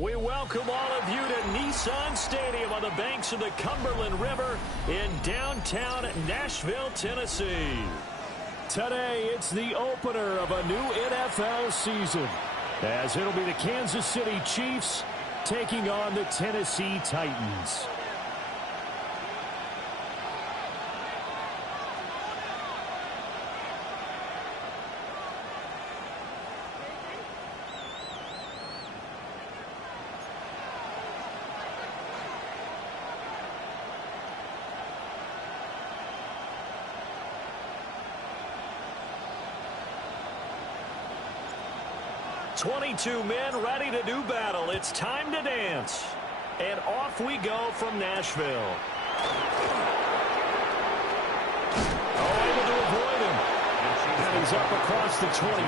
We welcome all of you to Nissan Stadium on the banks of the Cumberland River in downtown Nashville, Tennessee. Today, it's the opener of a new NFL season, as it'll be the Kansas City Chiefs taking on the Tennessee Titans. "22 men ready to do battle. It's time to dance." And off we go from Nashville. Oh, able to avoid him. And he's up across the 20.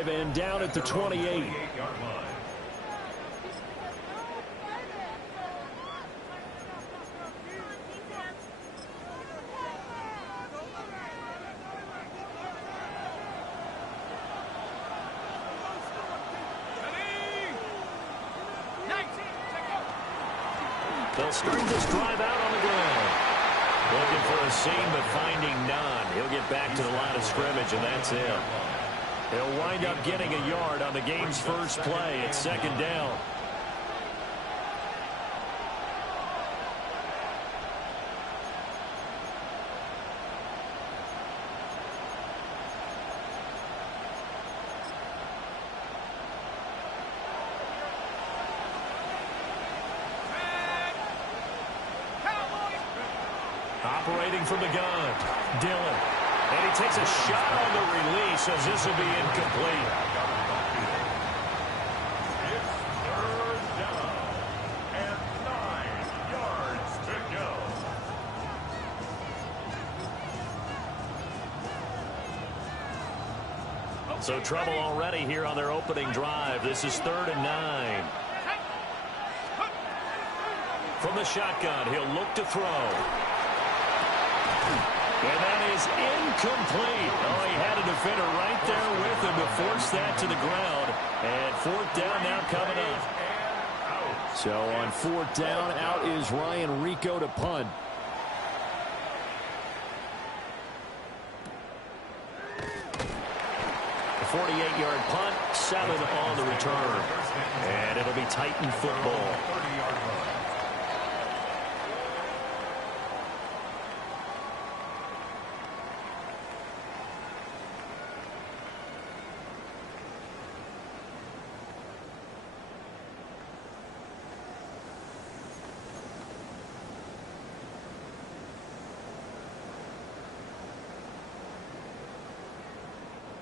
And down at the 28. They'll start this drive out on the ground. Looking for a seam, but finding none. He'll get back to the line of scrimmage, and that's it. He'll wind up getting a yard on the game's first play. It's second down. Operating from the gun, Dillon. And he takes a shot on the release as this will be incomplete. It's third down and 9 yards to go. So trouble already here on their opening drive. This is 3rd and 9. From the shotgun, he'll look to throw. And that is incomplete. Oh, he had a defender right there with him to force that to the ground. And 4th down now coming up. So on 4th down, out is Ryan Rico to punt. A 48-yard punt, 7 on the return. And it'll be Titan football.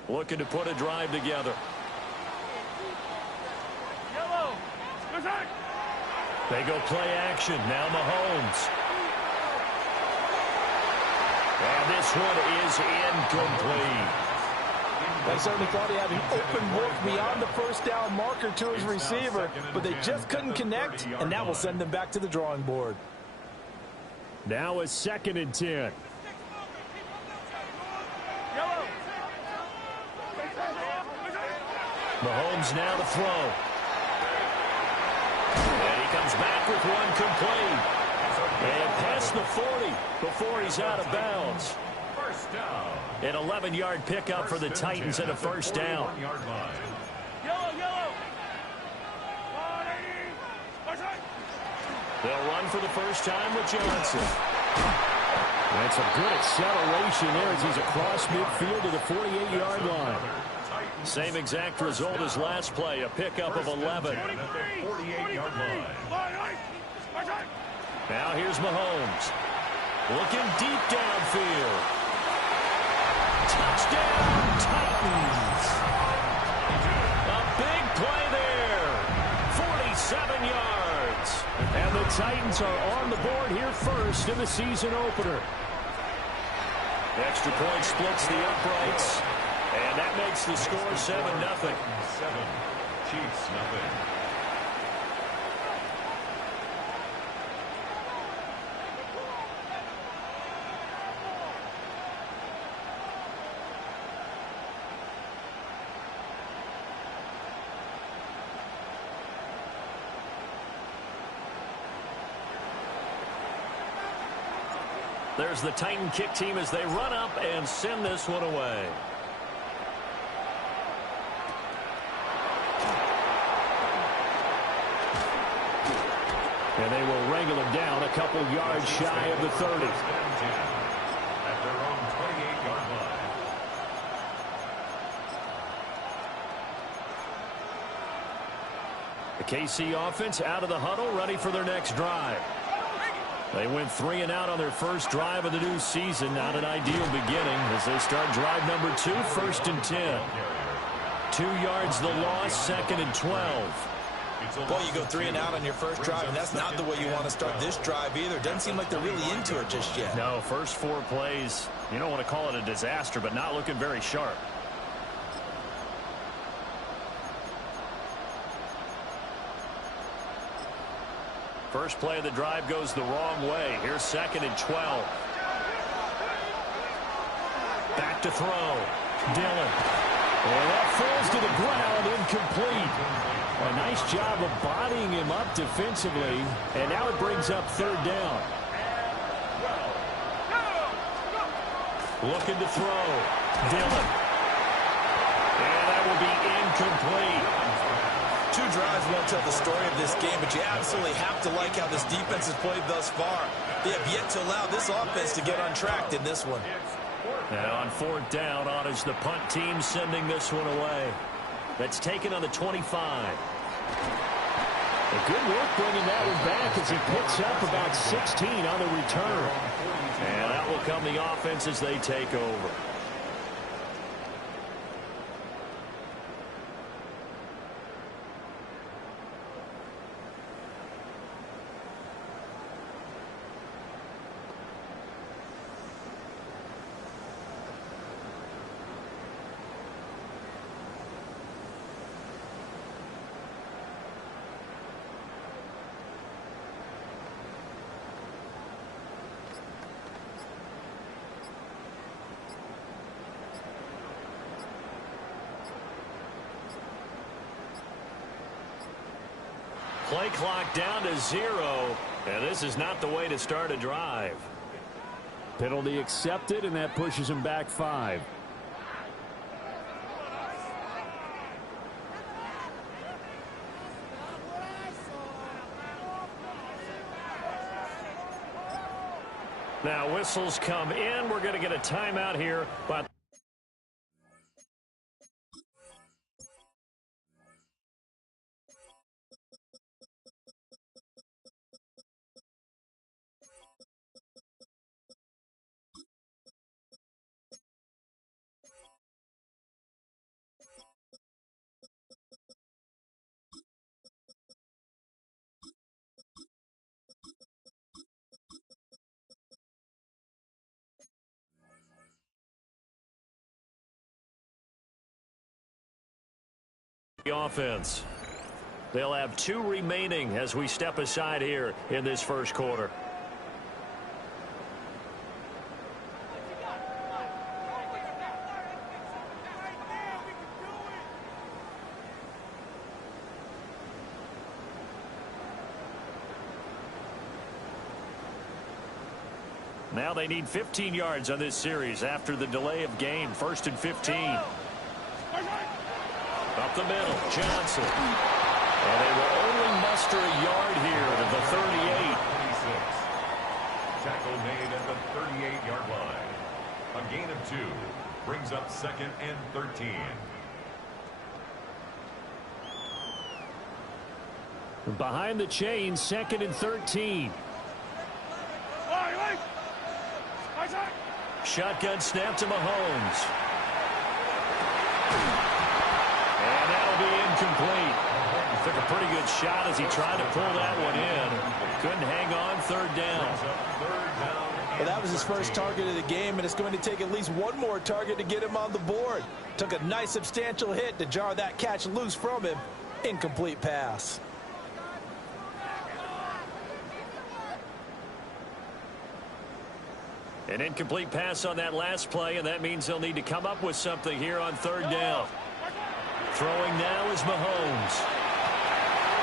looking to put a drive together. They go play action. Now Mahomes. And this one is incomplete. They certainly thought he had an open look beyond the first down marker to his receiver, but they just couldn't connect, and that will send them back to the drawing board. Now a 2nd and 10. Mahomes now to throw. And he comes back with one complete. And past the 40 before he's out of bounds. First down. An 11-yard pickup for the Titans and a first down. They'll run for the first time with Johnson. That's a good acceleration there as he's across midfield to the 48-yard line. Same exact result as last play, a pickup of 11. Now here's Mahomes. Looking deep downfield. Touchdown, Titans. A big play there. 47 yards. And the Titans are on the board here first in the season opener. Extra point splits the uprights. And that makes the score 7-0. 7, Chiefs nothing. There's the Titan kick team as they run up and send this one away. And they will wrangle him down a couple yards shy of the 30. At their own 28-yard line. The KC offense out of the huddle, ready for their next drive. They went 3 and out on their first drive of the new season. Not an ideal beginning as they start drive number 2, 1st and 10. 2 yards the loss, 2nd and 12. Well, you go 3 and out on your first drive, and that's not the way you want to start this drive either. Doesn't seem like they're really into it just yet. No, first 4 plays, you don't want to call it a disaster, but not looking very sharp. First play of the drive goes the wrong way. Here's 2nd and 12. Back to throw. Dillon. And that falls to the ground, incomplete. A nice job of bodying him up defensively. And now it brings up 3rd down. Looking to throw. Dillon. And that will be incomplete. 2 drives won't tell the story of this game, but you absolutely have to like how this defense has played thus far. They have yet to allow this offense to get untracked in this one. Now on 4th down, on is the punt team sending this one away. That's taken on the 25. A good work bringing that one back as he picks up about 16 on the return. And that will come the offense as they take over. Play clock down to 0, and this is not the way to start a drive. Penalty accepted, and that pushes him back 5. Now whistles come in. We're going to get a timeout here, but The offense. They'll have 2 remaining as we step aside here in this first quarter. Now they need 15 yards on this series after the delay of game. 1st and 15. Up the middle, Johnson. And they will only muster a yard here to the 38. 26. Tackle made at the 38-yard line. A gain of 2 brings up 2nd and 13. Behind the chains, 2nd and 13. Shotgun snap to Mahomes. And that'll be incomplete. Took a pretty good shot as he tried to pull that one in. Couldn't hang on. 3rd down. Well, that was his first target of the game, and it's going to take at least one more target to get him on the board. Took a nice substantial hit to jar that catch loose from him. Incomplete pass. An incomplete pass on that last play, and that means they'll need to come up with something here on 3rd down. Throwing now is Mahomes.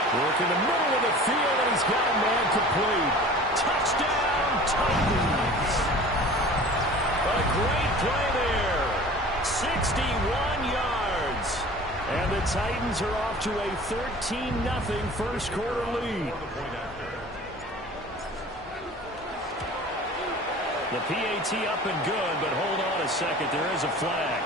Working the middle of the field, and he's got a man complete. Touchdown, Titans. A great play there. 61 yards. And the Titans are off to a 13-0 first quarter lead. The PAT up and good, but hold on a second. There is a flag.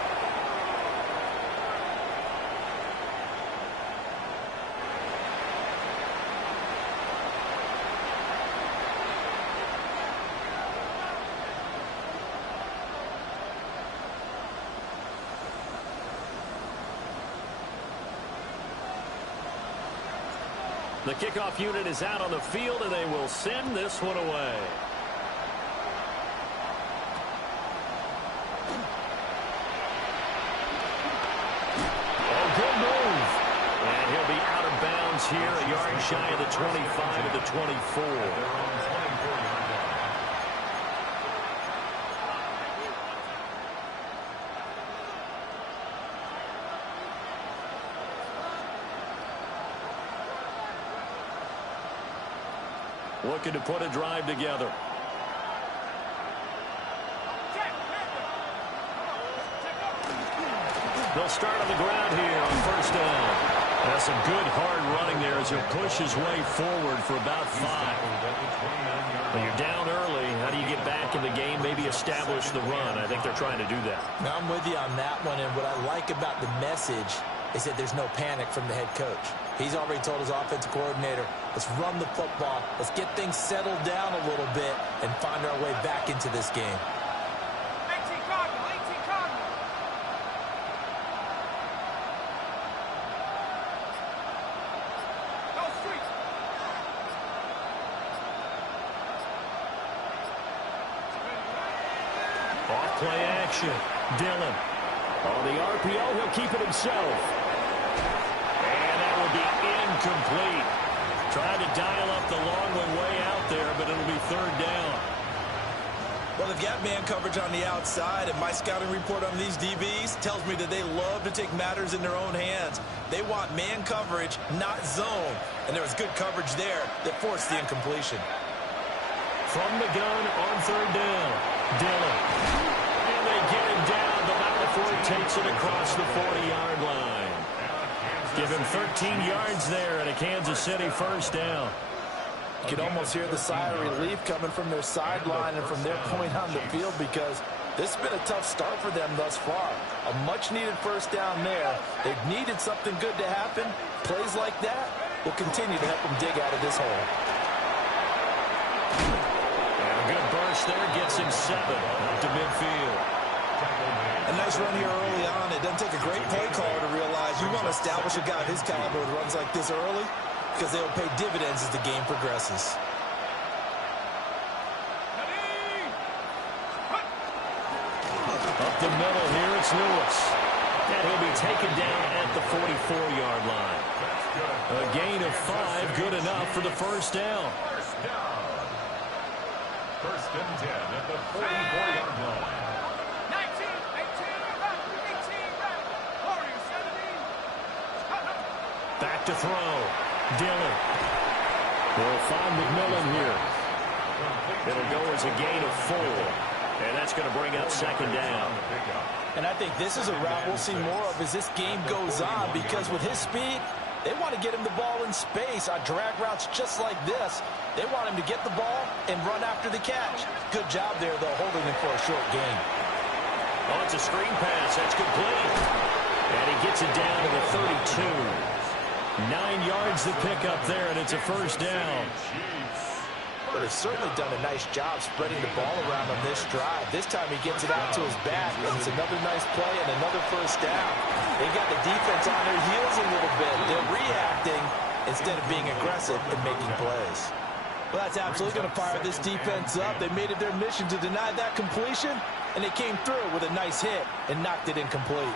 The kickoff unit is out on the field, and they will send this one away. Here, a yard shy of the 25 to the 24. Looking to put a drive together. They'll start on the ground here on 1st down. That's some good hard running there as he'll push his way forward for about 5. When you're down early, how do you get back in the game, maybe establish the run? I think they're trying to do that. Now, I'm with you on that one, and what I like about the message is that there's no panic from the head coach. He's already told his offensive coordinator, let's run the football, let's get things settled down a little bit and find our way back into this game. Play action. Dillon. On the RPO, he'll keep it himself. And that will be incomplete. Tried to dial up the long way out there, but it'll be 3rd down. Well, they've got man coverage on the outside, and my scouting report on these DBs tells me that they love to take matters in their own hands. They want man coverage, not zone. And there was good coverage there that forced the incompletion. From the gun on 3rd down. Dillon. Get him down, but not before he takes it across the 40-yard line. Give him 13 yards there and a Kansas City 1st down. You can almost hear the sigh of relief coming from their sideline and from their point on the field because this has been a tough start for them thus far. A much-needed 1st down there. They've needed something good to happen. Plays like that will continue to help them dig out of this hole. And a good burst there gets him 7 up to midfield. A nice run here early on. It doesn't take a great play caller to realize you want to establish a guy of his caliber with runs like this early because they will pay dividends as the game progresses. Up the middle here, it's Lewis. And he'll be taken down at the 44-yard line. A gain of 5, good enough for the first down. First and 10 at the 44-yard line. 19, 18, Warriors 17. Back to throw. Dillon. They'll find McMillan here. It'll go as a gain of 4. And that's going to bring up second down. And I think this is a route we'll see more of as this game goes on, because with his speed, they want to get him the ball in space on drag routes just like this. They want him to get the ball and run after the catch. Good job there, though, holding him for a short gain. Oh, it's a screen pass. That's complete. And he gets it down to the 32. 9 yards to pick up there, and it's a first down. But he's certainly done a nice job spreading the ball around on this drive. This time he gets it out to his back, and it's another nice play and another first down. They got the defense on their heels a little bit. They're reacting instead of being aggressive and making plays. Well, that's absolutely going to fire this defense up. They made it their mission to deny that completion, and they came through with a nice hit and knocked it incomplete.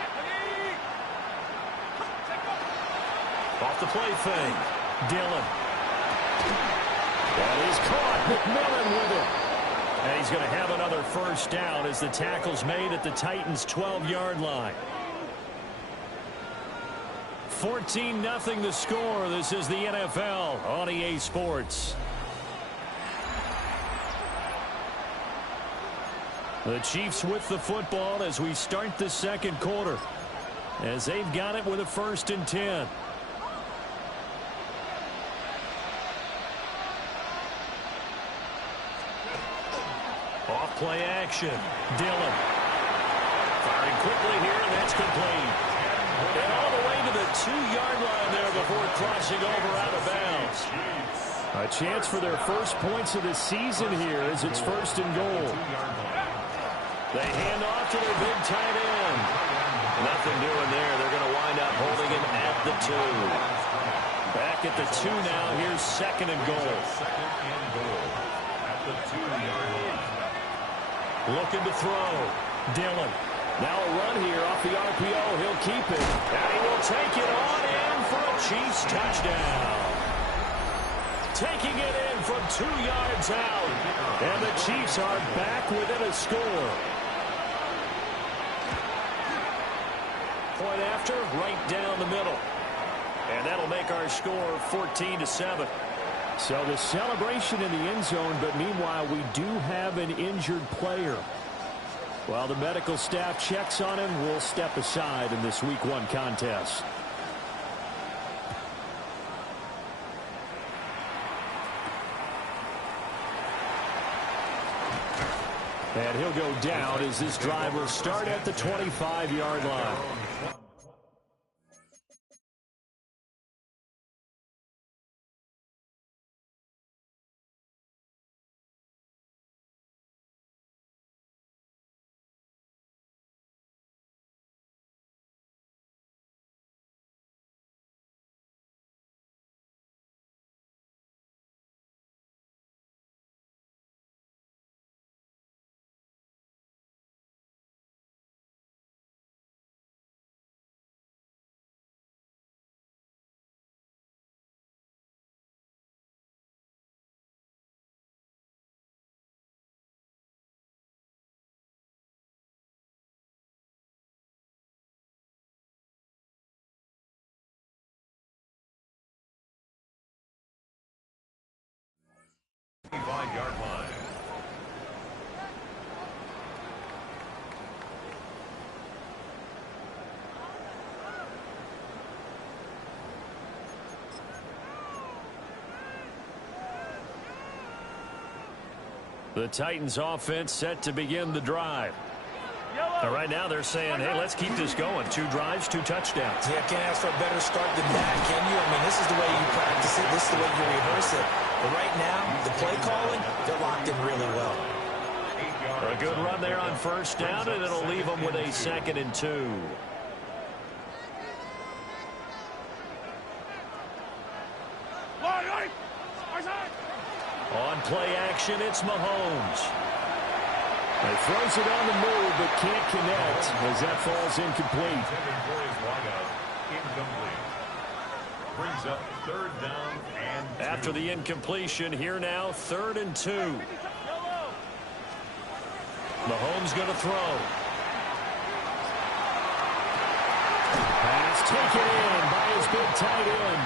Off the play fake. Dillon. That is caught. McMillan with it. And he's going to have another first down as the tackle's made at the Titans' 12-yard line. 14-0 the score. This is the NFL on EA Sports. The Chiefs with the football as we start the second quarter, as they've got it with a 1st and 10. Off play action. Dillon. Firing quickly here, and that's complete. And all the way to the 2-yard line there before crossing over out of bounds. A chance for their first points of the season here as it's 1st and goal. They hand off to their big tight end. Nothing doing there. They're going to wind up holding him at the 2. Back at the 2 now. Here's 2nd and goal. Second and goal at the 2-yard line. Looking to throw. Dillon. Now a run here off the RPO. He'll keep it. And he will take it on in for a Chiefs touchdown. Taking it in from 2 yards out. And the Chiefs are back within a score. Point after, right down the middle. And that'll make our score 14-7. So the celebration in the end zone, but meanwhile we do have an injured player. While the medical staff checks on him, we'll step aside in this Week 1 contest. And he'll go down as this drive will start at the 25-yard line. Yard line. The Titans offense set to begin the drive. And right now they're saying, hey, let's keep this going. 2 drives, 2 touchdowns. Yeah, can't ask for a better start than that, can you? I mean, this is the way you practice it. This is the way you rehearse it. But right now, the play calling, they're locked in really well. A good run there on first down, and it'll leave them with a 2nd and 2. On play action, it's Mahomes. He throws it on the move, but can't connect as that falls incomplete. Brings up third down and 2. After the incompletion, here now, 3rd and 2. Mahomes going to throw. Pass taken in by his big tight end.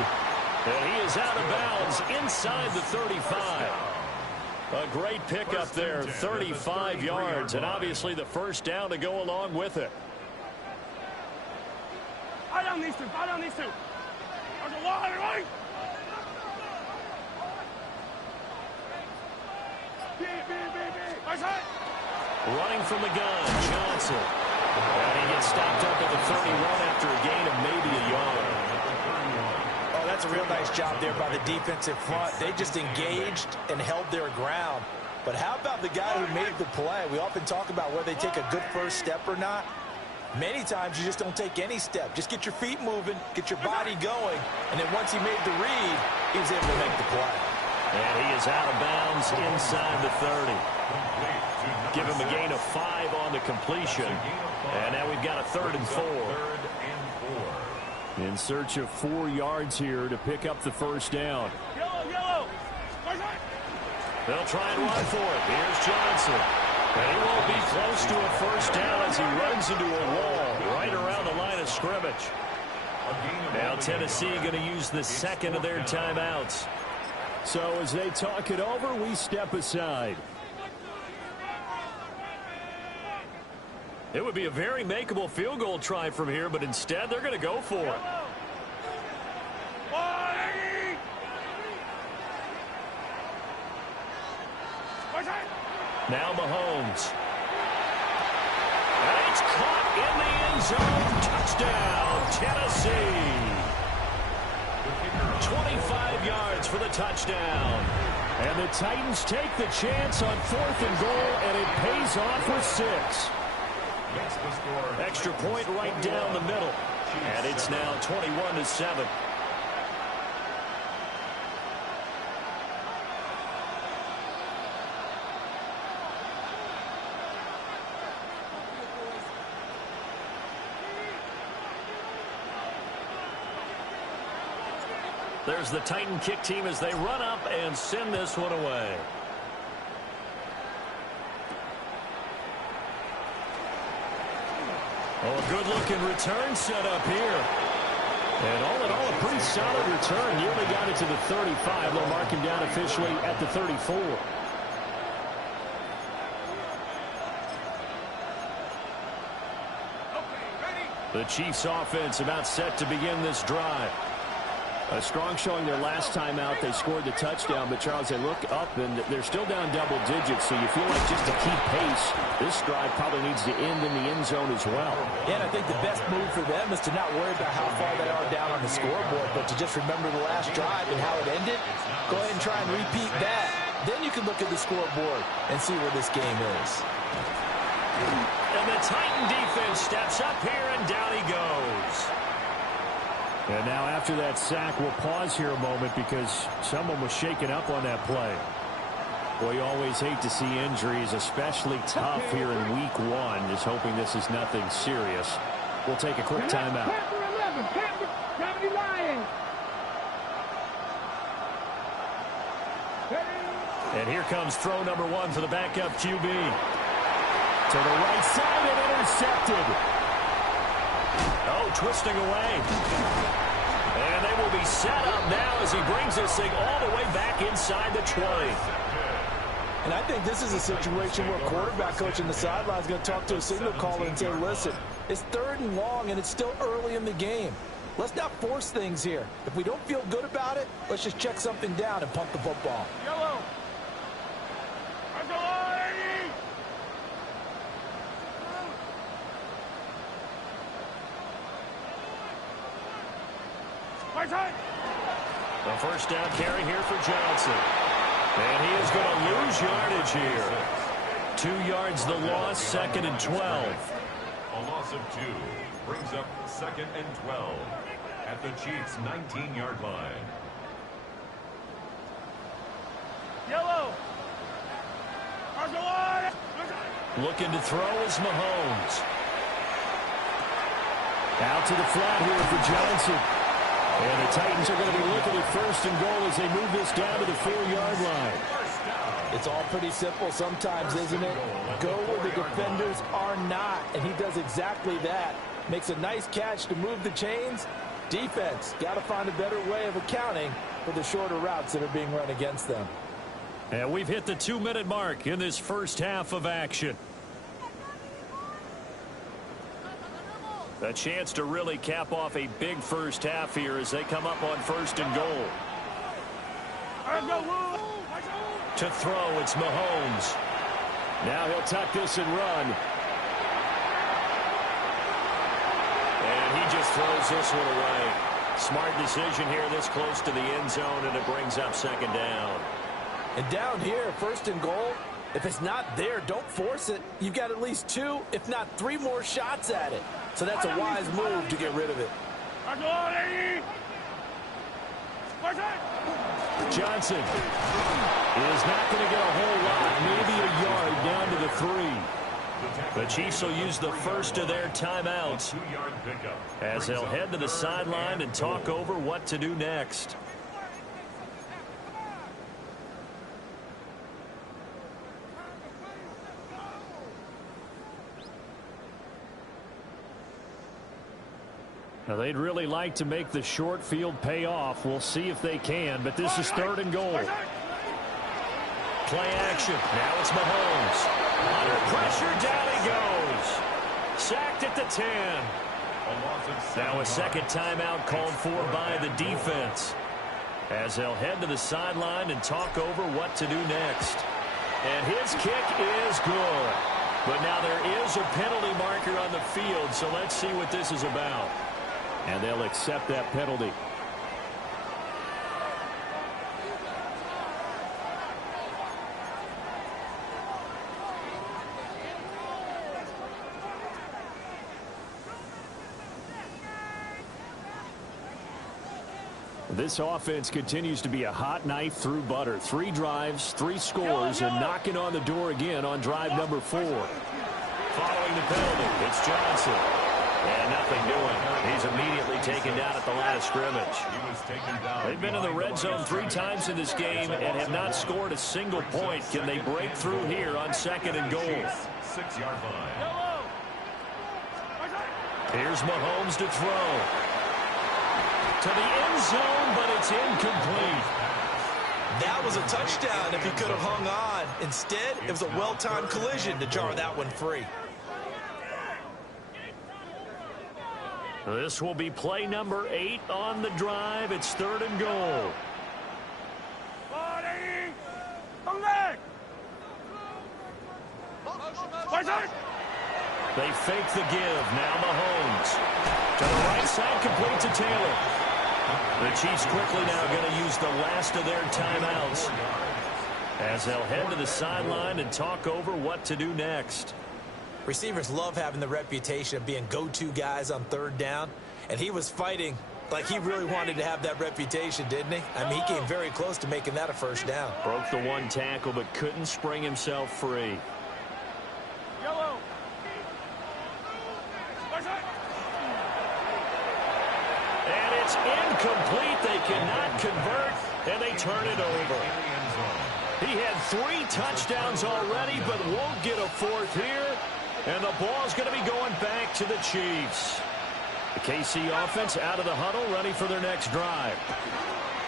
And he is out of bounds inside the 35. A great pickup there, 35 yards, and obviously the first down to go along with it. Eye on these two. Eye on these two. There's a wide right. Running from the gun, Johnson. And he gets stopped up at the 31 after a gain of maybe a yard. Oh, that's a real nice job there by the defensive front. They just engaged and held their ground. But how about the guy who made the play? We often talk about whether they take a good first step or not. Many times you just don't take any step. Just get your feet moving, get your body going, and then once he made the read, he was able to make the play. And he is out of bounds inside the 30. Give him a gain of 5 on the completion. And now we've got a 3rd and 4. In search of 4 yards here to pick up the first down. Yellow. They'll try and run for it. Here's Johnson. And he won't be close to a first down as he runs into a wall right around the line of scrimmage. Now Tennessee going to use the second of their timeouts. So as they talk it over, we step aside. It would be a very makeable field goal try from here, but instead they're going to go for it. Now Mahomes. And it's caught in the end zone. Touchdown, Tennessee. 25 yards for the touchdown. And the Titans take the chance on 4th and goal, and it pays off with 6. Extra point right down the middle. And it's now 21-7. There's the Titan kick team as they run up and send this one away. Oh, a good-looking return set up here. And all in all, a pretty solid return. Nearly got it to the 35. They'll mark him down officially at the 34. The Chiefs offense about set to begin this drive. A strong showing their last time out. They scored the touchdown, but Charles, they look up and they're still down double digits, so you feel like just to keep pace, this drive probably needs to end in the end zone as well. Yeah, and I think the best move for them is to not worry about how far they are down on the scoreboard, but to just remember the last drive and how it ended. Go ahead and try and repeat that. Then you can look at the scoreboard and see where this game is. And the Titan defense steps up here, and down he goes. And now after that sack, we'll pause here a moment because someone was shaken up on that play. Boy, you always hate to see injuries, especially tough here in week 1. Just hoping this is nothing serious. We'll take a quick timeout. And here comes throw number 1 for the backup QB. To the right side and intercepted. Oh, twisting away. And they will be set up now as he brings this thing all the way back inside the 20. And I think this is a situation where quarterback coach on the sideline is going to talk to a signal caller and say, listen, it's 3rd and long and it's still early in the game. Let's not force things here. If we don't feel good about it, let's just check something down and punt the football. Yellow. The first down carry here for Johnson. And he is going to lose yardage here. 2 yards the loss, 2nd and 12. A loss of 2 brings up 2nd and 12 at the Chiefs' 19-yard line. Yellow. Looking to throw is Mahomes. Out to the flat here for Johnson. And the Titans are going to be looking at first and goal as they move this down to the 4-yard line. It's all pretty simple sometimes, isn't it? Go where the defenders are not, and he does exactly that. Makes a nice catch to move the chains. Defense, got to find a better way of accounting for the shorter routes that are being run against them. And we've hit the 2-minute mark in this first half of action. A chance to really cap off a big first half here as they come up on first and goal. To throw, it's Mahomes. Now he'll tuck this and run. And he just throws this one away. Smart decision here this close to the end zone, and it brings up second down. And down here, first and goal, if it's not there, don't force it. You've got at least 2, if not 3 more shots at it. So that's a wise move to get rid of it. Johnson is not going to get a whole lot, maybe a yard down to the 3. The Chiefs will use the first of their timeouts as they'll head to the sideline and talk over what to do next. Now, they'd really like to make the short field pay off. We'll see if they can, but this is third and goal. Play action. Now it's Mahomes. Under pressure, down he goes. Sacked at the 10. Now a second timeout called for by the defense as they'll head to the sideline and talk over what to do next. And his kick is good. But now there is a penalty marker on the field, so let's see what this is about. And they'll accept that penalty. This offense continues to be a hot knife through butter. 3 drives, 3 scores, and knocking on the door again on drive number 4. Following the penalty, it's Johnson. And nothing doing. He's immediately taken down at the line of scrimmage. They've been in the red zone 3 times in this game and have not scored a single point. Can they break through here on second and goal? 6-yard line. Here's Mahomes to throw. To the end zone, but it's incomplete. That was a touchdown if he could have hung on. Instead, it was a well-timed collision to jar that one free. This will be play number 8 on the drive. It's third and goal. They fake the give. Now Mahomes. To the right side, complete to Taylor. The Chiefs quickly now going to use the last of their timeouts as they'll head to the sideline and talk over what to do next. Receivers love having the reputation of being go-to guys on third down, and he was fighting like he really wanted to have that reputation, didn't he? I mean, he came very close to making that a first down. Broke the 1 tackle, but couldn't spring himself free. And it's incomplete. They cannot convert, and they turn it over. He had 3 touchdowns already, but won't get a 4th here. And the ball's going to be going back to the Chiefs. The KC offense out of the huddle, ready for their next drive.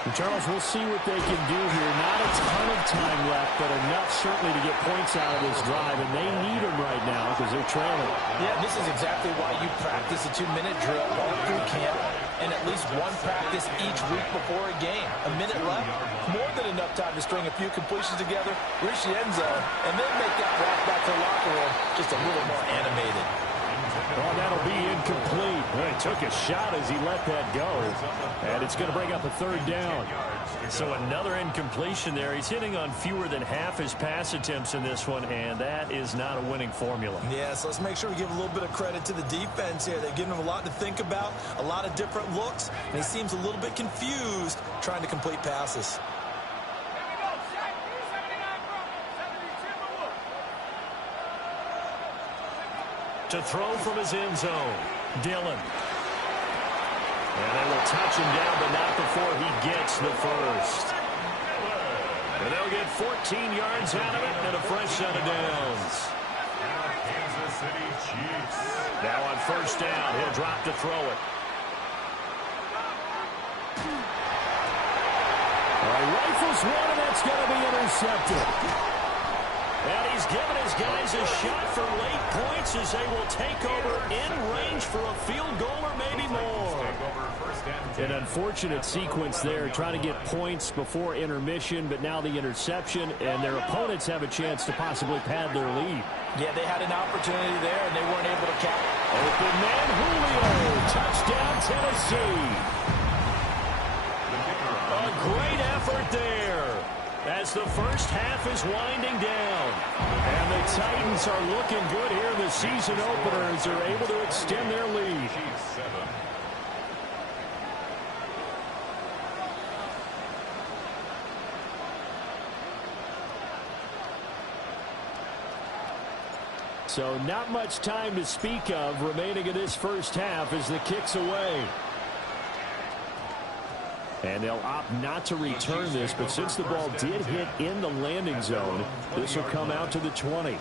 And Charles, we'll see what they can do here. Not a ton of time left, but enough certainly to get points out of this drive, and they need them right now because they're trailing. Yeah, this is exactly why you practice a 2-minute drill all through camp and at least 1 practice each week before a game. A minute left, more than enough time to string a few completions together, reach the end zone, and then make that walk back to the locker room just a little more animated. Oh, that'll be incomplete. Well, he took a shot as he let that go. And it's going to bring up a 3rd down. So another incompletion there. He's hitting on fewer than half his pass attempts in this one, and that is not a winning formula. Yeah, so let's make sure we give a little bit of credit to the defense here. They're giving him a lot to think about, a lot of different looks, and he seems a little bit confused trying to complete passes. To throw from his end zone. Dillon. And they will touch him down, but not before he gets the first. And they'll get 14 yards out of it and a fresh set of downs. Kansas City Chiefs. Now on first down, he'll drop to throw it. Rifles one, and that's going to be intercepted. And he's given his guys a shot for late points as they will take over in range for a field goal or maybe more. An unfortunate sequence there, trying to get points before intermission, but now the interception, and their opponents have a chance to possibly pad their lead. Yeah, they had an opportunity there, and they weren't able to cap. Open man Julio, touchdown Tennessee. A great effort there as the first half is winding down. And the Titans are looking good here in the season opener as they're able to extend their lead. So not much time to speak of remaining in this first half as the kick's away. And they'll opt not to return this, but since the ball did hit in the landing zone, this will come out to the 20.